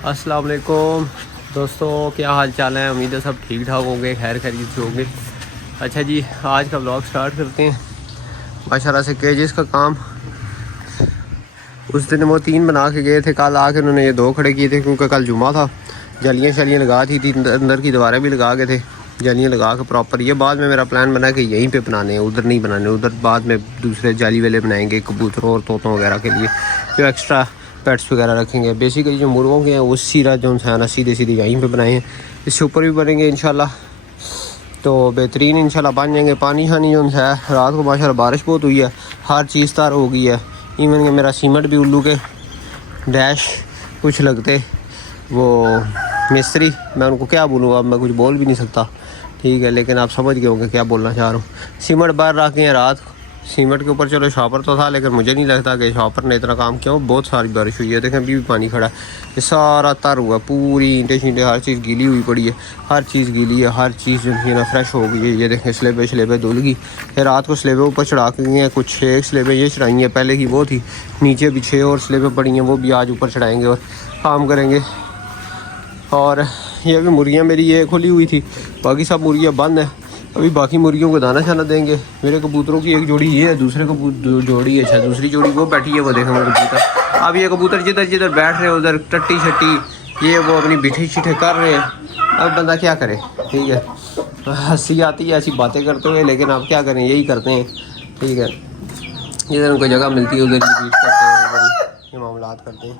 अस्सलाम वालेकुम दोस्तों, क्या हाल चाल है। उम्मीद है सब ठीक ठाक होंगे, खैर खैरियत से होंगे। अच्छा जी, आज का ब्लॉग स्टार्ट करते हैं। माशाल्लाह से केजेस का काम उस दिन वो 3 बना के गए थे, कल आके उन्होंने ये 2 खड़े किए थे क्योंकि कल जुमा था। जलियाँ शलियाँ लगा थी, अंदर की दीवारें भी लगा गए थे, जलियाँ लगा के प्रॉपर। ये बाद में मेरा प्लान बना कि यहीं पे बनाने हैं, उधर नहीं बनाने। उधर बाद में दूसरे जाली वाले बनाएंगे कबूतरों और तोतों वगैरह के लिए, जो एक्स्ट्रा पेट्स वगैरह रखेंगे। बेसिकली जो मुर्गों के हैं वो सीधा जो है ना सीधे सीधे यहीं पे बनाए हैं। इससे ऊपर भी बनेंगे इंशाल्लाह, तो बेहतरीन इंशाल्लाह बन जाएंगे। पानी शानी जो है, रात को माशाल्लाह बारिश बहुत हुई है, हर चीज़ तार हो गई है। इवन कि मेरा सीमेंट भी उल्लू के डैश कुछ लगते वो मिस्त्री, मैं उनको क्या बोलूँ, अब मैं कुछ बोल भी नहीं सकता, ठीक है। लेकिन आप समझ गए होंगे क्या बोलना चाह रहा हूँ। सीमेंट बाहर रखे हैं रात, सीमेंट के ऊपर चलो शॉपर तो था, लेकिन मुझे नहीं लगता कि शॉपर ने इतना काम किया। बहुत सारी बारिश हुई है, देखें अभी भी पानी खड़ा है, ये सारा तर हुआ, पूरी ईंटें शींटें हर चीज़ गीली हुई पड़ी है, हर चीज़ गीली है, हर चीज़ जो है ना फ्रेश हो गई है। ये देखें स्लेबें शलेबें धुल गई। फिर रात को स्लेबें ऊपर चढ़ा के गए हैं, कुछ 6 स्लेबें ये चढ़ाई हैं, पहले की वो थी, नीचे भी 6 और स्लेबें पड़ी हैं, वो भी आज ऊपर चढ़ाएँगे और काम करेंगे। और ये भी मुर्गियाँ मेरी ये खुली हुई थी, बाकी सब मुर्गियाँ बंद हैं। अभी बाकी मुर्गियों को दाना शाना देंगे। मेरे कबूतरों की एक जोड़ी ये है, दूसरे जोड़ी है, अच्छा दूसरी जोड़ी वो बैठी है, वो देखें वो कबूतर। अब ये कबूतर जिधर जिधर बैठ रहे हैं उधर टट्टी शट्टी ये वो अपनी बिठी शिठे कर रहे हैं। अब बंदा क्या करे, ठीक है। हंसी आती है ऐसी बातें करते हुए, लेकिन आप क्या करें, यही करते हैं, ठीक है। जिधर उनको जगह मिलती है उधर रिपीट करते हैं, ये मामलात करते हैं।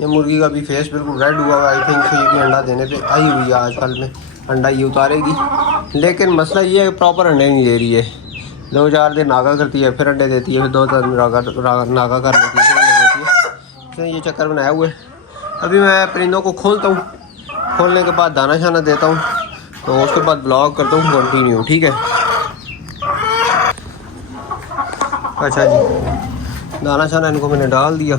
ये मुर्गी का भी फेस बिल्कुल रेड हुआ हुआ, आई थिंक ये भी अंडा देने पे आई हुई है आजकल में, अंडा ये उतारेगी। लेकिन मसला ये है प्रॉपर अंडे नहीं दे रही है। 2-4 दिन नागा करती है, फिर अंडे देती है, फिर 2-4 दिन नागा कर लेती है, फिर अंडे देती है। तो ये चक्कर बनाया हुआ है। अभी मैं परिंदों को खोलता हूँ, खोलने के बाद दाना शाना देता हूँ, तो उसके बाद ब्लॉग करता हूँ कंटिन्यू, ठीक है। अच्छा जी, दाना शाना इनको मैंने डाल दिया।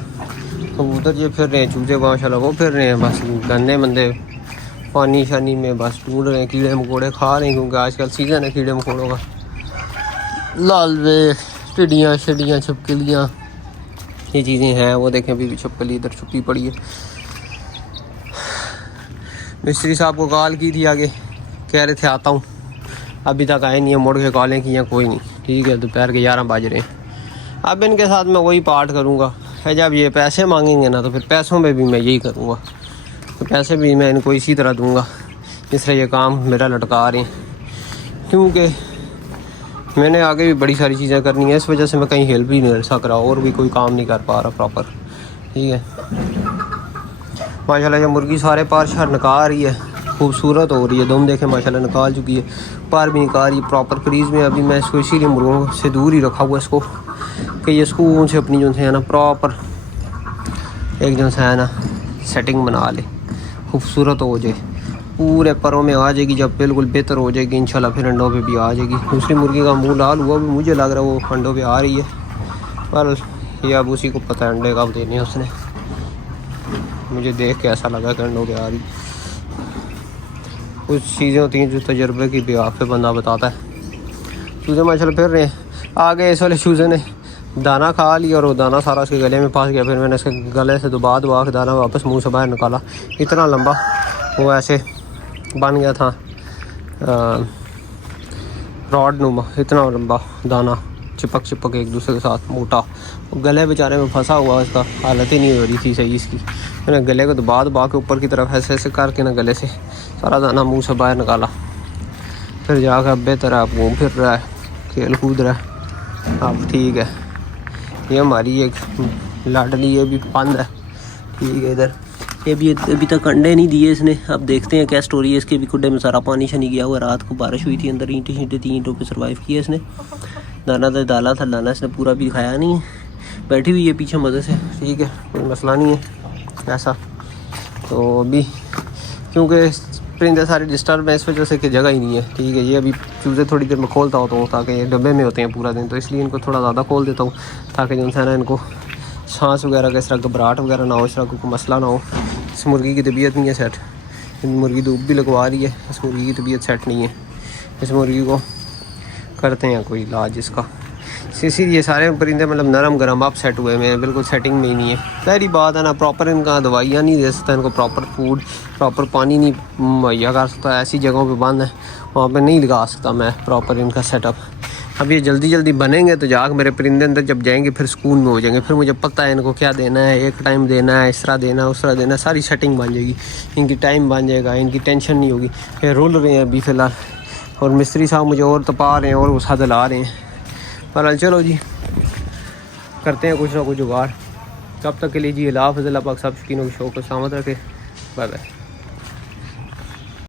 कबूतर ये फिर रहे हैं, चूजे माशाल्लाह वो फिर रहे हैं, बस गंदे मंदे पानी शानी में बस ढूंढ रहे हैं, कीड़े मकोड़े खा रहे हैं, क्योंकि आजकल सीज़न है कीड़े मकोड़ों का। लालवे टिड्डियाँ शिड्डियाँ छिपकलियाँ ये चीज़ें हैं, वो देखें अभी भी छिपकली इधर छुपी पड़ी है। मिस्त्री साहब को कॉल की थी, आगे कह रहे थे आता हूँ, अभी तक आए नहीं है। मुड़ के कॉलें की हैं, कोई नहीं, ठीक है। दोपहर के 11 बज रहे हैं। अब इनके साथ मैं वही पार्ट करूँगा है, जब ये पैसे मांगेंगे ना तो फिर पैसों में भी मैं यही करूँगा, तो पैसे भी मैं इनको इसी तरह दूँगा जिस तरह ये काम मेरा लटका रहे हैं, क्योंकि मैंने आगे भी बड़ी सारी चीज़ें करनी है। इस वजह से मैं कहीं हेल्प भी नहीं सक रहा और भी कोई काम नहीं कर पा रहा प्रॉपर, ठीक है। माशाल्लाह ये मुर्गी सारे पार शार निकाल रही है, खूबसूरत हो रही है। दम देखें माशाल्लाह निकाल चुकी है, पार भी निकाल रही है प्रॉपर क्रीज़ में। अभी मैं इसको इसीलिए मुर्गों से दूर ही रखा हुआ इसको, कि ये सुकून से अपनी जो है ना प्रॉपर एक जो है ना सेटिंग बना ले, खूबसूरत हो जाए, पूरे परों में आ जाएगी। जब बिल्कुल बेहतर हो जाएगी इंशाल्लाह फिर अंडों पे भी आ जाएगी। दूसरी मुर्गी का मुंह लाल हुआ भी, मुझे लग रहा है वो अंडों पे आ रही है, पर ये अब उसी को पता है अंडे कब देने उसने। मुझे देख के ऐसा लगा कि अंडों पे आ रही। कुछ चीज़ें होती हैं जो तजर्बे की बिहार पे बंदा बताता है। चूज़े माशाल्लाह फिर रहे हैं आगे। इस वाले चूज़े ने दाना खा लिया और वो दाना सारा उसके गले में फंस गया। फिर मैंने इसके गले से दबा के दाना वापस मुंह से बाहर निकाला। इतना लंबा वो ऐसे बन गया था रॉड नुमा, इतना लंबा दाना चिपक एक दूसरे के साथ मोटा, गले बेचारे में फंसा हुआ, इसका हालत ही नहीं हो रही थी सही इसकी। मैंने गले को दबा के ऊपर की तरफ ऐसे ऐसे करके ना गले से सारा दाना मुंह से बाहर निकाला। फिर जाकर बेहतर आप घूम फिर रहा है, खेल कूद रहा है, अब ठीक है। ये हमारी एक लाडली ये भी बंद है, ठीक है। इधर ये भी अभी तक अंडे नहीं दिए इसने। अब देखते हैं क्या स्टोरी है इसके। भी खुड्डे में सारा पानी शनी गया हुआ, रात को बारिश हुई थी, अंदर ईंटें शींटें थी, ईंटों पे सर्वाइव किया इसने। दाना तो डाला था, दाना इसने पूरा भी खाया नहीं है, बैठी हुई है पीछे मज़े से, ठीक है, कोई मसला नहीं है ऐसा। तो अभी क्योंकि परिंदे सारे डिस्टर्ब है इस वजह से कि जगह ही नहीं है, ठीक है। ये अभी चूज़े थोड़ी देर में खोलता होता हूँ ताकि ये डब्बे में होते हैं पूरा दिन, तो इसलिए इनको थोड़ा ज़्यादा खोल देता हूँ ताकि जो है ना इनको सांस वगैरह का इस तरह घबराहट वगैरह ना हो, इस तरह कोई मसला ना हो। इस मुर्गी की तबीयत नहीं है सेट, मुर्गी धूप भी लगवा रही है, इस मुर्गी की तबीयत सेट नहीं है। इस मुर्गी को करते हैं कोई इलाज इसका। इसीलिए ये सारे परिंदे मतलब नरम गरम अब सेट हुए हुए हैं, बिल्कुल सेटिंग में ही नहीं है। पहली बात है ना, प्रॉपर इनका दवाइयाँ नहीं दे सकता, इनको प्रॉपर फूड प्रॉपर पानी नहीं मुहैया कर सकता। ऐसी जगहों पे बंद है, वहाँ पे नहीं लगा सकता मैं प्रॉपर इनका सेटअप। अब ये जल्दी जल्दी बनेंगे तो जाकर मेरे परिंदे अंदर जब जाएंगे फिर सुकून में हो जाएंगे। फिर मुझे पता है इनको क्या देना है, एक टाइम देना है, इस तरह देना है, उस तरह देना है, सारी सेटिंग बन जाएगी, इनकी टाइम बन जाएगा, इनकी टेंशन नहीं होगी। फिर रुल रहे हैं अभी फ़िलहाल, और मिस्त्री साहब मुझे और तपा रहे हैं और उस हद ला रहे हैं। पर चलो जी, करते हैं कुछ ना कुछ जुगाड़। तब तक के लिए जी अल्लाह हाफ़िज़। अल्लाह पाक सब शौकीनों की शौक़ को सलामत रखे। Bye bye.